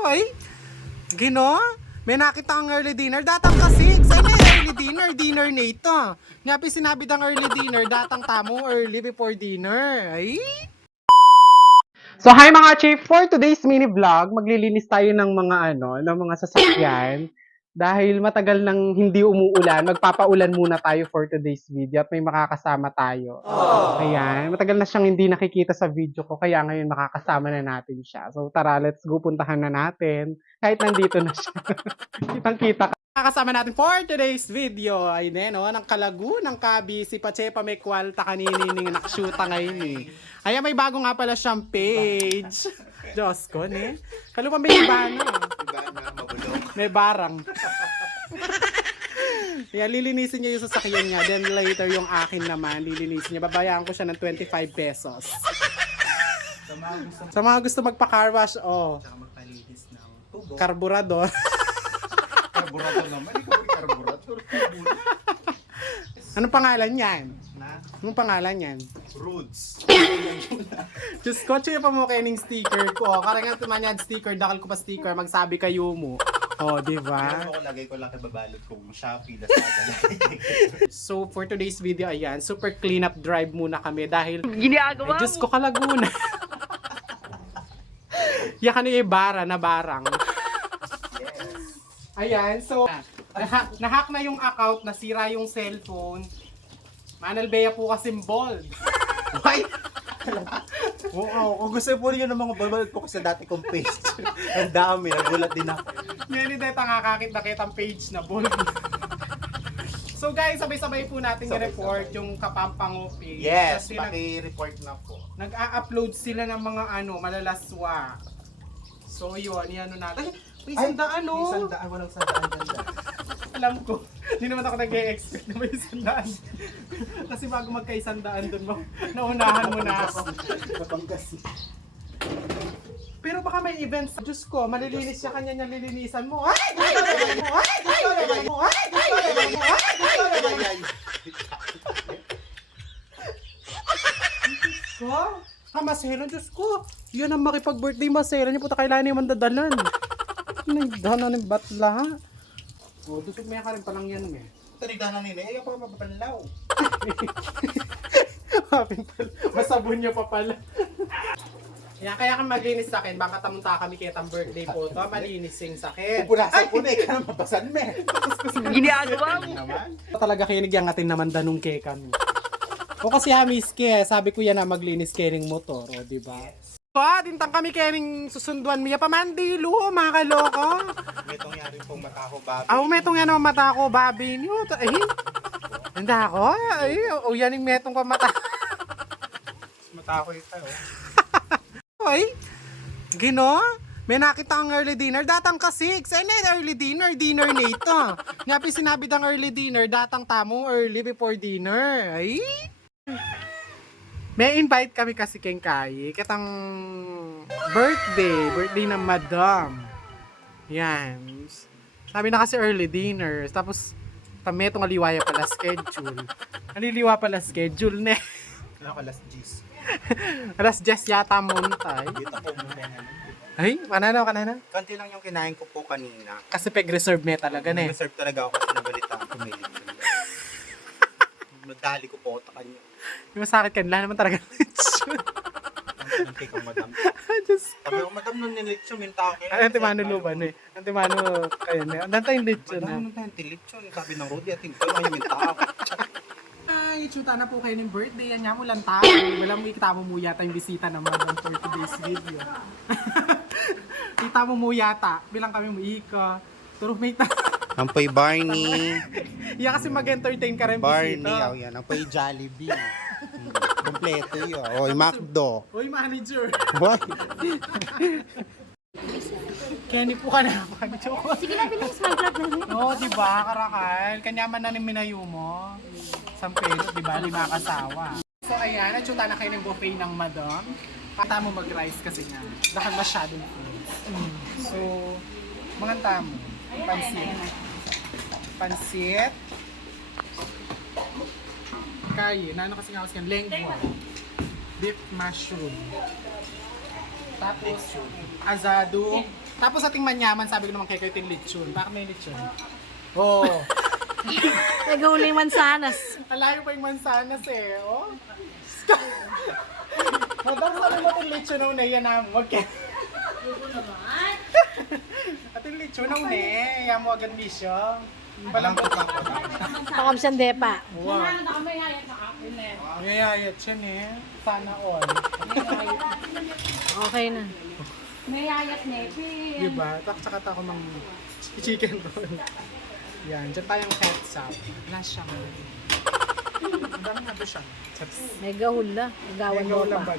Hoy, Gino, may nakita ang early dinner, datang ka 6. Ay, may early dinner na ito. Ngapi sinabi ng early dinner, datang tamo early before dinner. Ay. So, hi mga chief, for today's mini vlog, maglilinis tayo ng mga sasakyan. Dahil matagal nang hindi umuulan, magpapaulan muna tayo for today's video at may makakasama tayo. Ayan, matagal na siyang hindi nakikita sa video ko, kaya ngayon makakasama na natin siya. So tara, let's go, puntahan na natin. Kahit nandito na siya. Kitang-kita ka. Makakasama natin for today's video ay neno, ng Kalagu, ng Kabi, si Pachepa may kwalta kaninining nakshuta ngayon eh. Ayan, may bago nga pala siyang page. Diyos ko, ne? Kalupa may ibana. May barang. Kaya lilinisin niya yung sasakyan niya. Then later yung akin naman, lilinisin niya. Babayaan ko siya ng 25 pesos. Sa mga gusto magpa-car wash, oh. Tsaka magpalinis ng tubo. Karburador. Karburador naman. Ikaw yung karburador. Anong pangalan yan? Na? Anong pangalan yan? Roots. Diyos ko, chiya pa mo kayo ng sticker ko. Karangan tumanyad sticker, dakal ko pa sticker, magsabi kayo mo. Oh, di ba? Pero ako lagay ko lang kababalot kong Shopee, Lazada. So, for today's video, ayan, super clean up drive muna kami dahil Ginagawa Diyos ko, Kalaguna. Yakan yung ibara na barang. Ayan, so, nahack na yung account, nasira yung cellphone. Manal Bea po kasi bold. Why? Oo, kung gusto po rin yun ng mga babalot ko kasi dati kong page. Ang dami, nagulat din ako. Ngayon dito nakakakit na kitang page na bold. So guys, sabay-sabay po natin i-report yung Kapampango page. Yes, Kasi paki-report na po. nag-a-upload sila ng mga malalaswa. So yun, yan natin. May Ay, sandaan May sandaan, walang sandaan ganda. Alam ko, hindi naman ako nag-e-expect na may sandaan. Kasi bago magka-isandaan dun mo, naunahan mo na ako. Kapangkas. Pero baka may events. Diyos ko, malilinis siya kanya niya lilinisan mo. Ay! Ay! Ko? Masela, Diyos ko. Yan ang makipag-birthday masela niya. Puta, kailangan niya mandadalan. Nagdana ng batla. O, dusog maya ka rin palang yan, me. Tanigdana nila, ayaw pa mapapanlaw. Masabon niyo pa pala. Yan, kaya kang maglinis sa akin, baka tamunta kami kitang birthday po to, malinis yung sakit. Pupunasan ko na, ikaw na mabasan me. Ginagawa mo. Naman. Talaga kayo nagyangatin naman danong ke kami. O kasi hamis ke, sabi ko yan na maglinis ke ng motor, o diba? Dintang kami kaya ning susunduan miya pamandilo, mga kaloko. May tungyari pong matako babi. Metong yan ang mata ko, babi niyo. Ay, handa ako. Ay, o yan yung metong pa mata. Matako ito. Hoy, Gino, may nakita ang early dinner, datang ka 6. Ay, may early dinner na ito. Ngapi sinabi ng early dinner, datang tamo early before dinner. Ay. May invite kami kasi kay Kai, kitang birthday ng madam. Yan. Sabi na kasi early dinner, tapos pametong aliwaya pala schedule. Aliliwa pala schedule ne. Ako last G's. Alas 10 yata muntay. Dito po muna yan. Ay, kanana. Kanti lang yung kinain ko po kanina. Kasi peg-reserve me talaga ne. Reserve talaga ako kasi nabalitaan ko may madali ko po ta kanya. Yung sakit kanila naman talaga lechon. Ang kikang madam. Diyos ko. Sabi ko, madam, nung nilitsyon, yung tao kayo. Ay, antimano luban eh. Antimano kayo na. Danta yung lechon na. Madam, nung tayo nilitsyon, sabi ng Rudy, ating ko lang yung tao. Ay, chuta na po kayo ng birthday. Yan mo lang tao. Walang ikita mo mo yata yung bisita ng madam for today's video. Kita mo mo yata. Bilang kami mo ika. Turo may Ampay Barney. Iya kasi mag-entertain ka rin Barney, bisita. oh yan. Ampay Jollibee. Kompleto yun. Oh, yung McDo. Uy, manager. Boy. Kenny po ka na. Joke. Sige na, bilis. Mag-vlog na rin. Oo, diba, karakal? Kanyaman na ni minayu mo. 10 pesos, diba? 5 kasawa. So, ayan, natsuta na kayo ng buffet ng madam. Pata mo mag-rice kasi nga. Dahil masyadong food. So, mga tamo. Pansit. Kaye, na ano kasi nga kasi lengua. Beef mushroom. Tapos, azado, Tapos ating manyaman, sabi ko naman kay Tin lechon. Bakit may lechon? Oo. Oh. Nag-uling mansanas. Alayo pa yung mansanas eh. Oh. Madam, sabi mo ating lechon na una, yan na mo. Okay. Ating lechon na una eh. Yan mo agad bisyo. Palambot ako. Pakam siyang depa. Wow. Ngayayat siya eh. Sana all. Okay na. May ayat nepi. Diba? Tsaka ako ng chicken roll. Yan, dyan tayong heads up. Wala siyang ang dami nga siya. May gahul na. Gawan mo pa.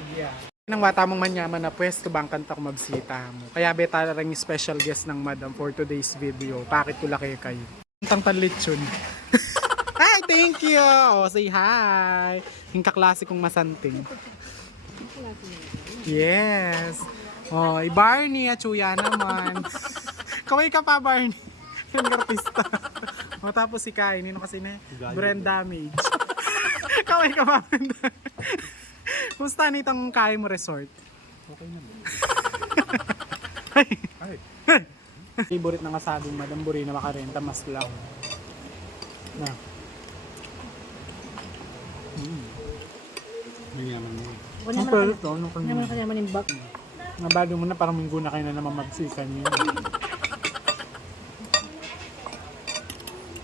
Nang bata mong manyaman na pwesto ba ang kanta ko mabsita mo? Kaya beta rin yung special guest ng madam for today's video. Bakit ko laki kayo? Kantang panlitsyon. Hi, thank you! Oh, say hi! Yung kaklase kong masanting. Yes! Oh, Barney at Chuya naman. Kaway ka pa, Barney. Yung artista. O tapos si Kai, nino kasi na brand damage. Kaway ka pa, brand damage. Kumusta nitong Kai mo resort? Okay naman. Ay. Favorite na nga sabing Madam Buri na makarenta, mas lang. Na. Manyaman mo. Ang pwede to, ano kanya? Naman kanya maning bak. Nabado mo na parang minggo na kayo na naman magsikan yun.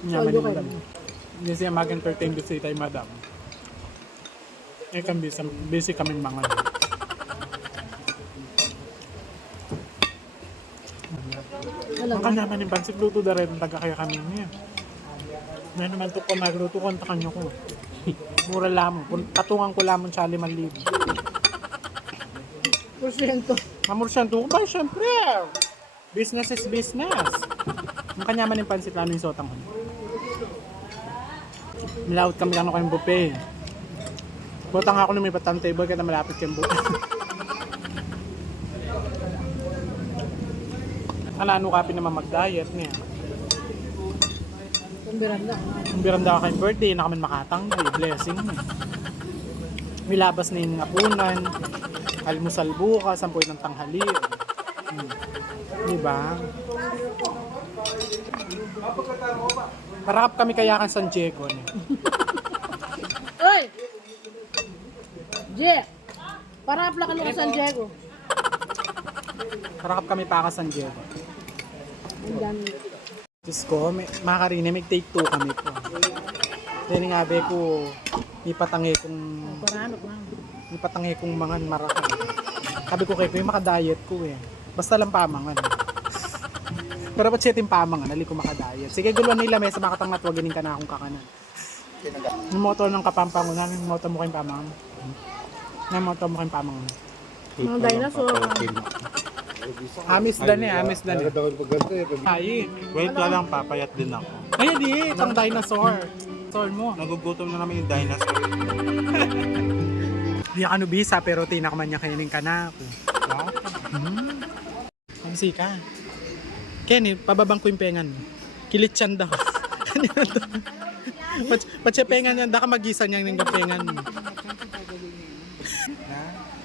Nyaman yung madam. Hindi siya mag-entertain gusto tayo madam. Eh kami busy kaming mga. Ang kanya man yung pansip luto da rin taga kaya kami niya. May naman to ko magluto ko ang takanyo ko. Mura lamang. Patungan ko lamang sa 5,000. Porsyento. Mamursyento ko ba? Siyempre. Business is business. Ang kanya man yung pansit namin sotang ko. Milawot kami lang kayong buffet. Butang ako lumipat ang table kaya malapit kayong buffet. Alano ka naman mag-diet niya. Kumbiranda. Ang biranda ka kayong birthday, na kami makatanggi. Blessing niya. May labas na yung apunan. Almusal bukas, sampoy ng tanghali. Diba? Parakap kami kaya kan San Diego. Oy! Je! Para apla ka sa San Diego. Parakap kami pa ka San Diego. Ang dami. Diyos ko, makakarinig, may take 2 kami po. Dahil nga be ko, ipatangi kong Parano pa. ipatangi kong mga maraka. Sabi ko kayo, yung makadiet ko eh. Basta lang pamangan. Pero ba't siya yung pamangan? Nali ko makadiet. Sige, guluan nila may sa makatangat, wag ganing ka na akong kakanan. Yung motor ng kapampangunan, yung motor mo kayong pamangan. Yung motor mo kayong pamangan. Mga dinosaur. Amis dan eh, amis dan eh. Ay, Wait ka lang, papayat din ako. ay di, itong dinosaur. Dinosaur mo. Nagugutom na namin yung dinosaur. Di ano bisa, pero tinakman niya kainin ka na ako. Kamsi ka. Kenny, pababang ko yung pengan mo. Kilitsan daw. Patsi pengan yan, da ka magisa niyang ng pengan mo.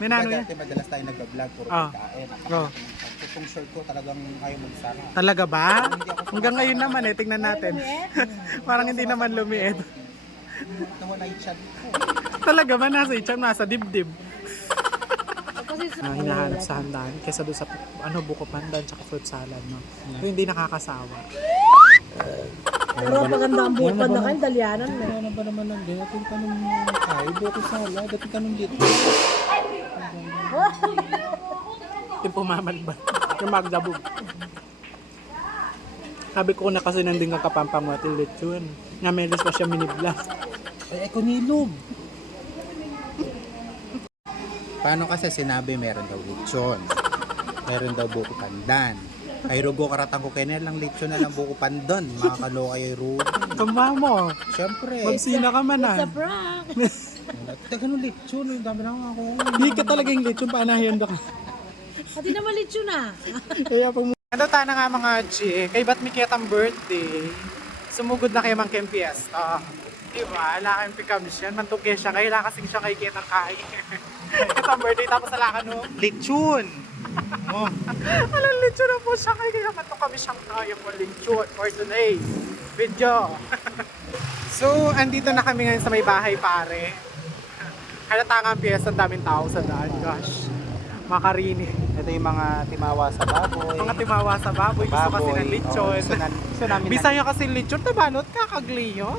May nano yan? Dati madalas tayo nag-vlog, puro Ah. pagkain. Oh. Itong shirt ko talagang ayaw magsara. Talaga ba? Hanggang ngayon naman eh, tingnan natin. Parang hindi naman lumiit. Nawala yung chan ko. Talaga ba nasa itchan, nasa dibdib? Kasi sa Hinahanap sa handaan kaysa doon sa buko pandan tsaka fruit salad, no? So, hindi nakakasawa. pero paganda ang bukan na kayo, dalyanan mo. Ano ba naman ang din? Dating tanong ay, buko sala. Dating tanong dito. Yung pumamalban. Yung magdabog. Sabi ko na kasi nandun ka kapampang watil lechon. Nga melis pa siya miniblas. Ay, ako nilog. Paano kasi sinabi meron daw lechon? Meron daw buko pandan. Ay rugo karatang ko kaya lang lechon na lang buko pandan. Makakaloka yung rugo. Kama mo. Siyempre. Mabsina ka man ah. Sa prank. Ganun lechon. Ang dami lang ako. Hindi ka talaga yung lechon paanahin ka. Pati na malitso na. Kaya pag ano ta na nga mga G, kay ba't may kitang birthday? Sumugod na kayo mang kem fiesta. Diba? Ala kayong pikam siya. Mantuke siya. Kaya kasing siya kay kitang kain. Kitang birthday tapos ala ka no? Lechon! mo. Alam, lechon na po siya. Kaya naman to kami siyang kaya po lechon for today's video. So, andito na kami ngayon sa may bahay pare. Halatangang piyesa, ang daming tao sa daan. Gosh, makarini. Ito yung mga timawa sa baboy. Mga timawa sa baboy. Gusto kasi ng lechon. Gusto namin Bisaya kasi lechon, tabanot kakagliyo.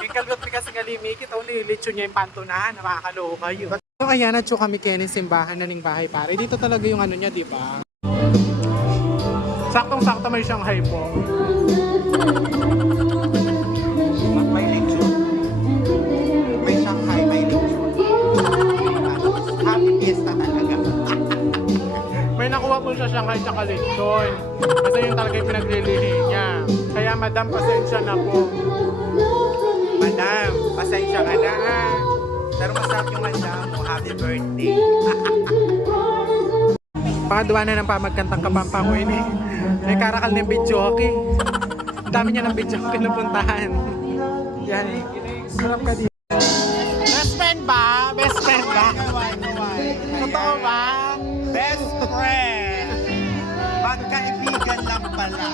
Yung kalgot mi kasi nga limikit, uli lechon niya yung pantunahan, nakakaloka yun. So ayan, at kami Kenny simbahan na ning bahay pare. Dito talaga yung ano niya, di ba? Saktong-sakto may Shanghai po. May lechon. May Shanghai, may lechon. Happy fiesta talaga. May nakuha po siya Shanghai tsaka lechon. Kasi yung talaga yung pinaglilihi niya. Kaya madam, pasensya na po. Madam, pasensya ka na ha. Pero masarap yung handa mo. Happy birthday. Pakadwa na ng pamagkantang kapampa ko ini. May karakal ng video, okay? Ang dami niya ng video pinupuntahan. Yan. Sarap ka dito. Best friend ba? Best friend ba? Totoo ba? Best friend! Magkaibigan lang pala.